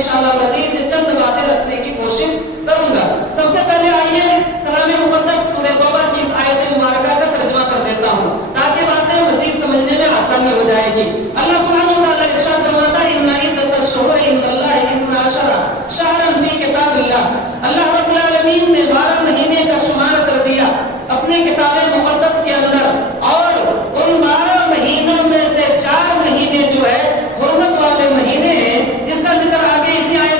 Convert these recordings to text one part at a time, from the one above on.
انشاءاللہ مزید چند باتیں رکھنے کی کوشش کروں گا۔ سب سے پہلے آئیے کلام مقدس سورہ توبہ کی اس آیت مبارکہ کا ترجمہ کر دیتا ہوں تاکہ باتیں مزید سمجھنے میں آسانی ہو جائے گی۔ اللہ سبحانہ و تعالیٰ ارشاد فرماتا ہے ان عدۃ الشہور عند اللہ 12 شہرا فی کتاب اللہ۔ اللہ رب العالمین نے 12 مہینے کا شمار کر دیا اپنے کتاب مقدس کے اندر، اور ان 12 مہینوں میں سے 4 مہینے جو ہے حرمت والے مہینے ہیں، جس کا ذکر آگے اسی آیت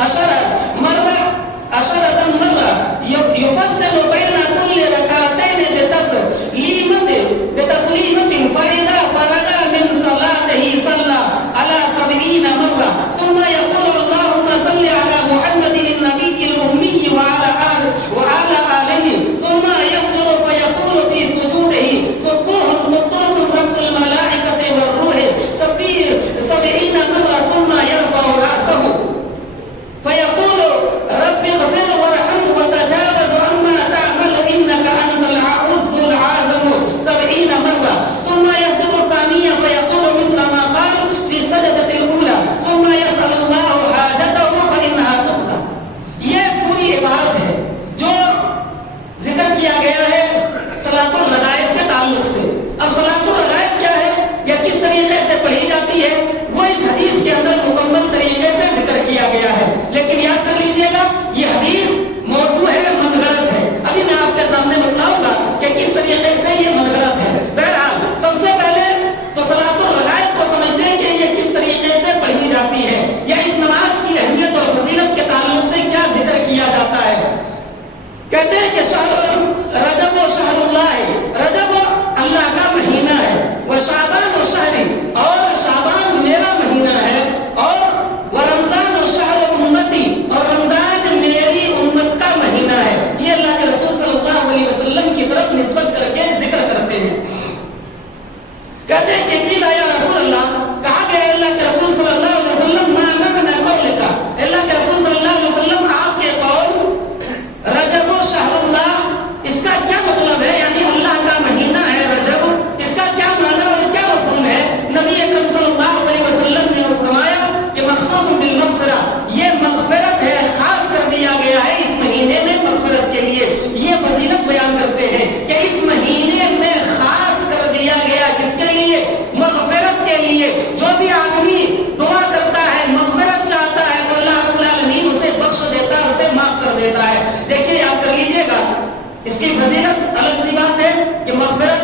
عشرة مرة يفصل بين كل ركعتين بتسليمة فإذا فرغ من صلاته صلى على 70 مرة ثم يقول اللهم صل على محمد النبي الأمي وعلى آله ثم يفجر فيقول في سجوده سبوح قدوس رب الملائكة والروح 70 مرة ثم يرفع رأسه فيقول رب اغفر وارحم وتجاوز عما تعمل إنك أنت العز العظيم 70 مرة ثم يسجد الثانية فيقول مثل ما قال في السجدة الأولى ثم يسأل الله حاجته فإنها تقضى. یہ پوری عبارت ہے جو ذکر کیا گیا ہے صلاۃ الرغائب کے تعلق سے. اب صلاۃ الرغائب کیا ہے یا کس طریقے سے پڑھی جاتی ہے وہ اس حدیث کے اندر مکمل طریقے سے ذکر کیا گیا ہے. لیکن یاد کر لیجئے گا یہ حدیث موضوع ہے منغلط ہے. ابھی میں آپ کے سامنے بتلاؤں گا کہ کس طریقے سے یہ منغلط ہے. بہرحال سب سے پہلے تو صلاۃ الرغائب کو سمجھتے ہیں کہ یہ کس طریقے سے پڑھی جاتی ہے یا اس نماز کی اہمیت اور فضیلت کے تعلق سے کیا ذکر کیا جاتا ہے. کہتے ہیں کہ رجب و شہر اللہ ہے. رجب اللہ کا مہینہ ہے. وہ شعبان و شہری اور شعبان میرا مہینہ ہے. اور وہ رمضان و شہر امتی اور رمضان میری امت کا مہینہ ہے. یہ اللہ کے رسول صلی اللہ علیہ وسلم کی طرف نسبت کر کے ذکر کرتے ہیں. کہتے ہیں کہ قیل یا رسول اللہ کہا گیا اللہ کے رسول صلی اللہ علیہ وسلم ما معنی قولک. اللہ کے رسول صلی اللہ علیہ وسلم آپ کے قول رجب و شہر اللہ اس کا کیا مطلب ہے؟ یعنی اللہ کا مہینہ ہے رجب, اس کا کیا معنی اور کیا مفہوم ہے؟ نبی اکرم صلی اللہ علیہ وسلم نے فرمایا کہ مخصوص بالمغفرہ, یہ مغفرت ہے, خاص کر دیا گیا ہے اس مہینے میں مغفرت کے لیے. یہ فضیلت بیان کرتے ہیں کہ اس مہینے میں خاص کر دیا گیا کس کے لیے؟ مغفرت کے لیے. جو بھی آدمی دعا کرتا ہے مغفرت چاہتا ہے تو اللہ رب العالمین اسے بخش دیتا ہے, اسے معاف کر دیتا ہے. دیکھیے یاد کر لیجئے گا اس کی فضیلت الگ سی بات ہے کہ مغفرت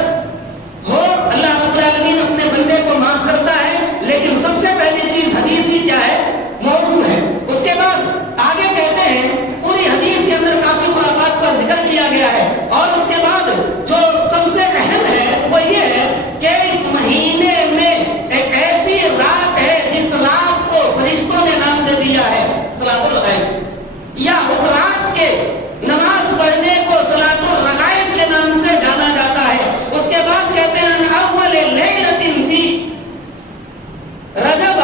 ہو, اللہ رب العالمین اپنے بندے کو معاف کرتا ہے. لیکن سب سے پہلی چیز حدیث ہی کیا ہے؟ موضوع ہے. اس کے بعد آگے کہتے ہیں پوری حدیث کے اندر کافی خرافات کا ذکر کیا گیا ہے. اور اس کے بعد جو سب سے اہم ہے وہ یہ ہے کہ اس مہینے میں ایک ایسی رات ہے جس رات کو فرشتوں نے نام دے دیا ہے صلاۃ الغائب, یا اس رات کے نماز پڑھنے کو صلاۃ الرغائب کے نام سے جانا جاتا ہے. اس کے بعد کہتے ہیں اول لیلۃ فی رجب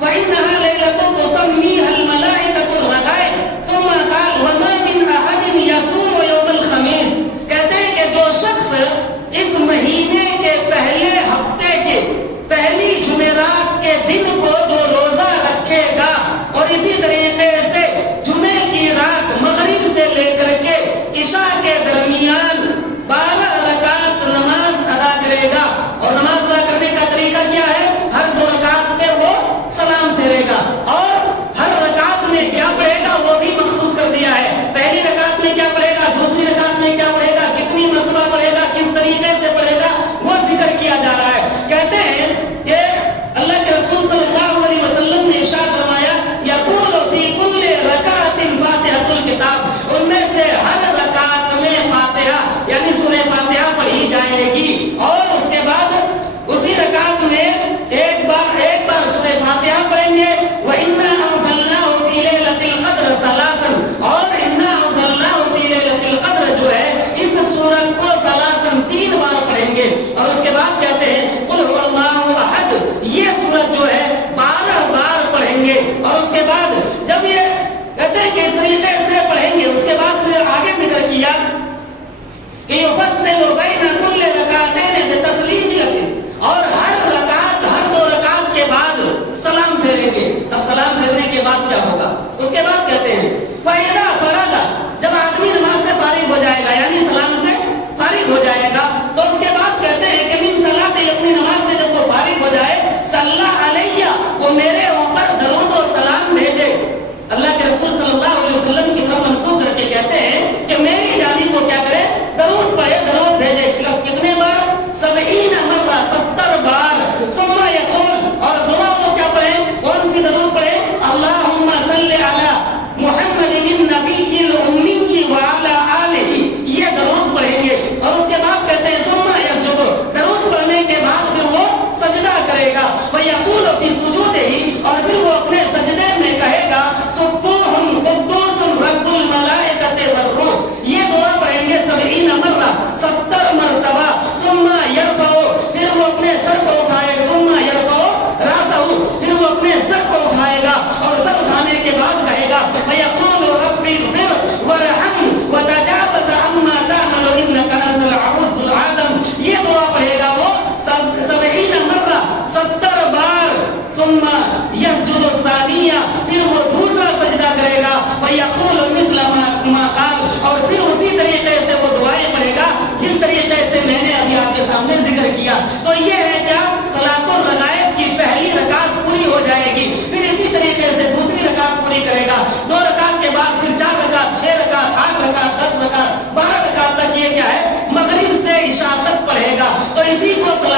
فإنها ليلة تسميها الملائكة الرغائب ثم قال وما من أحد يصوم يوم الخميس. کہتے ہیں کہ جو شخص اس مہینے کے پہلے ہفتے کے پہلی جمعرات کے دن کو جو روزہ رکھے گا اور اسی طریقے سے جمعے کی رات مغرب سے لے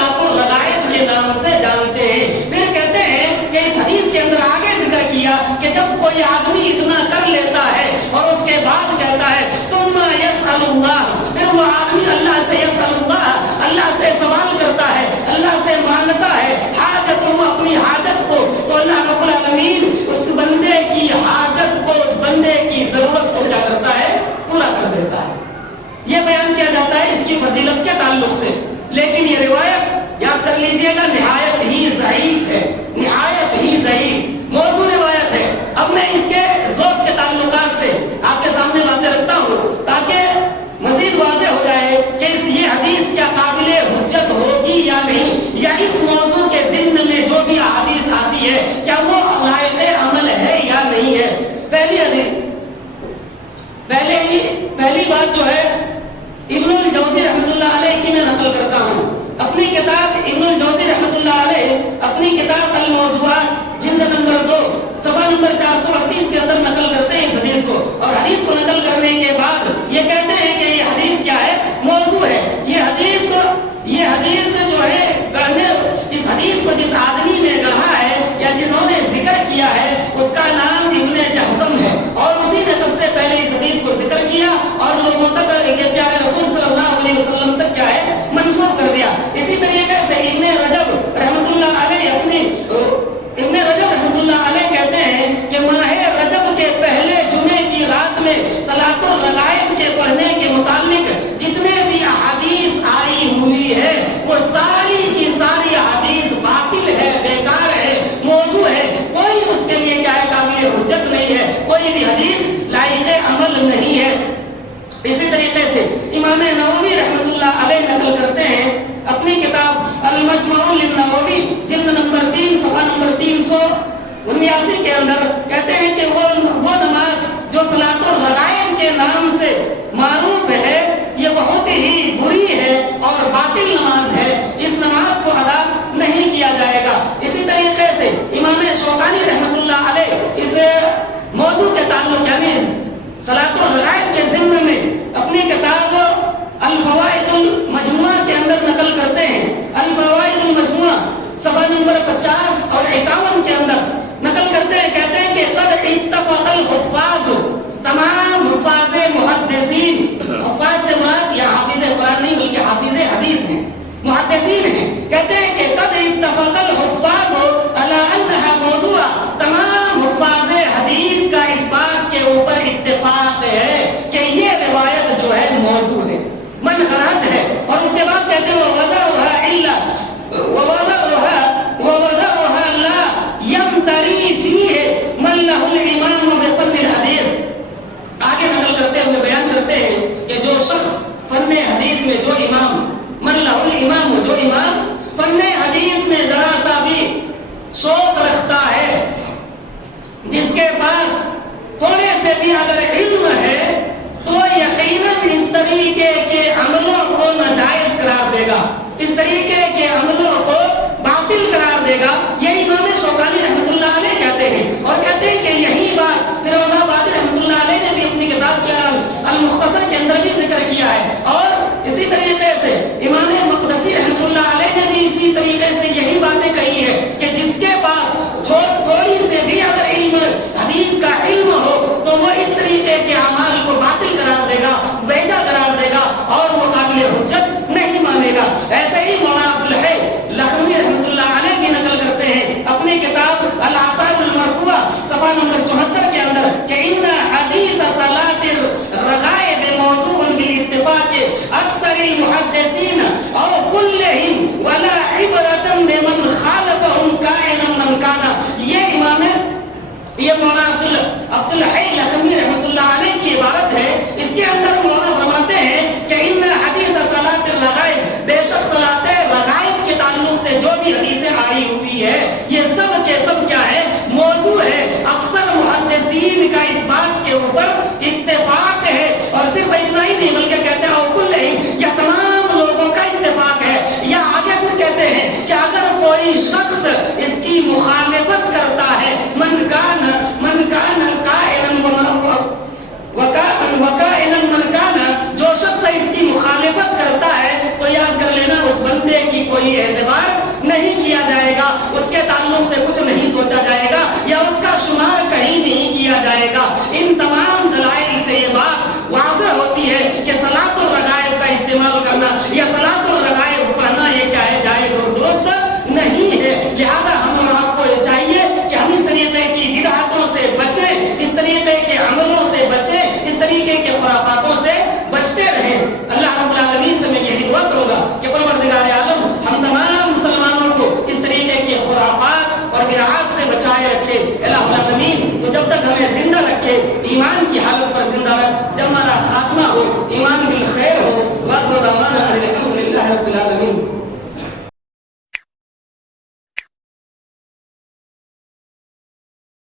सलात और रगायत के नाम से जानते हैं। फिर कहते हैं कि इस हदीस के अंदर आगे जिक्र किया कि जब कोई आदमी इतना कर लेता है और उसके बाद कहता है तुम यसअलुल्लाह, फिर वो आदमी अल्लाह से यसअलुल्लाह, अल्लाह से सवाल करता है, अल्लाह से मांगता है हाजत, वो अपनी हाजत को, तो अल्लाह रब्बुल आलमीन उस बंदे की हाजत को, उस बंदे की जरूरत को क्या करता है, पूरा कर देता है। ये बयान किया जाता है इसकी फजीलत के ताल्लुक से, लेकिन ये रिवायत याद कर लीजिएगा निहायत ही ज़ईफ है, निहायत ही ज़ईफ मौजू रिवायत है। अब मैं इसके ज़ौक़ के ताल्लुकात से आपके सामने बातें रखता हूँ ताकि मज़ीद वाज़ेह हो जाए कि ये हदीस क्या काबिले हुज्जत होगी या नहीं, या इस मौजू के ज़िम्न में जो भी हदीस आती है क्या वो लायक़े अमल है या नहीं है। पहली बात जो है इब्नुल जौज़ी रहमतुल्लाह अलैह की मैं नकल करता हूँ। अपनी किताब इब्नुल जौज़ी रहमतुल्लाह अलैह अपनी किताब अल मौज़ूआत जिल्द नंबर 2 सफ़ा नंबर 438 के अंदर नकल करते हैं इस हदीस को, और हदीस को नकल करने के बाद ये कहते हैं कि ये हदीस क्या है, मौजू है। ये हदीस जो है इस हदीस को जिस आदमी ने गढ़ा है या जिन्होंने जिक्र किया है उसका नाम इब्ने जहज़म है, और उसी ने सबसे पहले इस हदीस को जिक्र किया और लोगों तक प्यारे रसूल सल्लल्लाहु अलैहि वसल्लम तक क्या है मंसूब कर दिया। इसी तरीके से इब्ने रजब रहमतुल्लाह अलैह कहते हैं कि माह रजब के पहले जुमे की रात में सलातुल रगाइब के पढ़ने के मुतालिक जितने भी अहादीस आई हुई है वो सारी की सारी अहादीस बातिल है, बेकार है, मौजू है, कोई उसके लिए क्या है काबिल हुज्जत नहीं है, कोई भी हदीस लायक़े अमल नहीं है। इसी तरीके से इमाम नववी रहमतुल्लाह अलैह नकल करते हैं अपनी किताब अल मजमू लिन-नववी जिल्द नंबर 3 सफ़ा नंबर 379 के अंदर कहते हैं कि वो नमाज जो सलातुल रगाइब के नाम से मारूफ है ये बहुत ही बुरी है और बातिल नमाज है, इस नमाज को अदा नहीं किया जाएगा। इसी तरीके से इमाम शौकानी रहमतुल्लाह अलैह इस मौजू के ताल्लुक यानी सलातुल रगाइब के ज़िम्न में अपनी किताब अल फवाइदुल मजमुआ के अंदर नकल करते हैं। अल फवाइदुल मजमुआ सफ़ा नंबर 50 और 51 के अंदर नकल करते हैं, कहते हैं कि क़द इत्तफ़क़ल हुफ़्फ़ाज़, तमाम हुफ़्फ़ाज़ मुहद्दिसीन, हुफ़्फ़ाज़ से मुराद या हाफ़िज़ कुरान नहीं बल्कि हाफ़िज़ हदीस हैं, मुहद्दिसीन हैं, कहते हैं कि क़द इत्तफ़क़ल हुफ़्फ़ाज़ अला अन्नहा मौज़ूआ, तमाम हुफ़्फ़ाज़ हदीस का इस बात के ऊपर इत्तिफ़ाक़ है कि ये रिवायत जो है मौजू है, मनगढ़ंत है। और उसके बाद कहते हैं ववदअहा इल्ला ववदअहा ला यमतरी फीहि मन लहुल इमाम बिफ़न्निल हदीस। आगे नकल करते हुए बयान करते हैं कि जो शख्स फन्ने हदीस में जो इमाम मन लहुल इमाम जो इमाम फन्ने हदीस में जरा सा भी शौक रखता है, जिसके पास थोड़े से भी अगर इल्म है तो यकीनन इस तरीके के अमलों को नाजायज करार देगा, इस तरीके के अमलों को बातिल करार देगा। ये इमाम शौकानी रहमतुल्लाह अलैह कहते हैं, और कहते हैं कि यही बात फिरोज़ाबादी रहमतुल्लाह अलैह ने भी अपनी किताब के अल मुख्तसर के अंदर भी जिक्र किया है, और इसी तरीके से इमाम मक़दसी रहमतुल्लाह अलैह ने भी इसी तरीके से यही बातें कही है कि जिसके पास जो थोड़ी से भी अगर इल्म हदीस का इल्म हो तो वो इस तरीके के अमाल को बातिल करार देगा, बेजा करार देगा और वो काबिल हुज्जत नहीं मानेगा। ऐसे ही मौलाना अब्दुल हई लखनवी रहमतुल्लाह अलैह की नकल करते हैं अपनी किताब अल خاتمہ ہو، ایمان بالخیر ہو، وآخر دعوانا